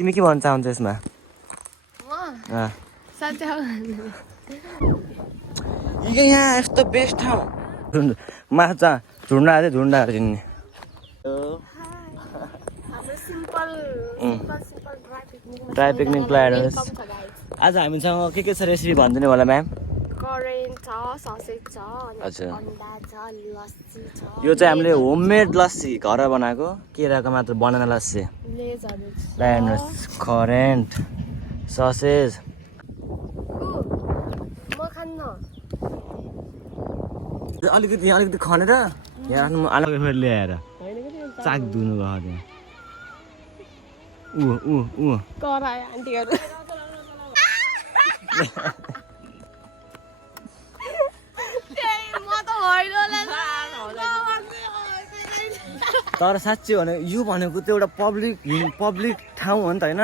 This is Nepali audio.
तिमी के भन्न चाहन्छौ यसमा यहाँ यस्तो बेस्ट ठाउँ माछा झुन्डाहरू चिन्ने ड्राई पिकनिक प्लान आज हामीसँग के छ रेसिपी भनिदिनु होला म्याम करेन्ट छ ससेज छ अच्छा अन्डा छ लस्सी छ यो चाहिँ हामीले होममेड लस्सी घर बनाएको केराको मात्र बनाना लस्सी लेजहरु करेन्ट ससेज म खान्न अलिकति खनेर यहाँ आफ्नो अलग फेरि ल्याएर चाक धुनु भयो कराए आन्टीहरु तर साँच्चै भने यो भनेको चाहिँ एउटा पब्लिक ठाउँ हो नि त होइन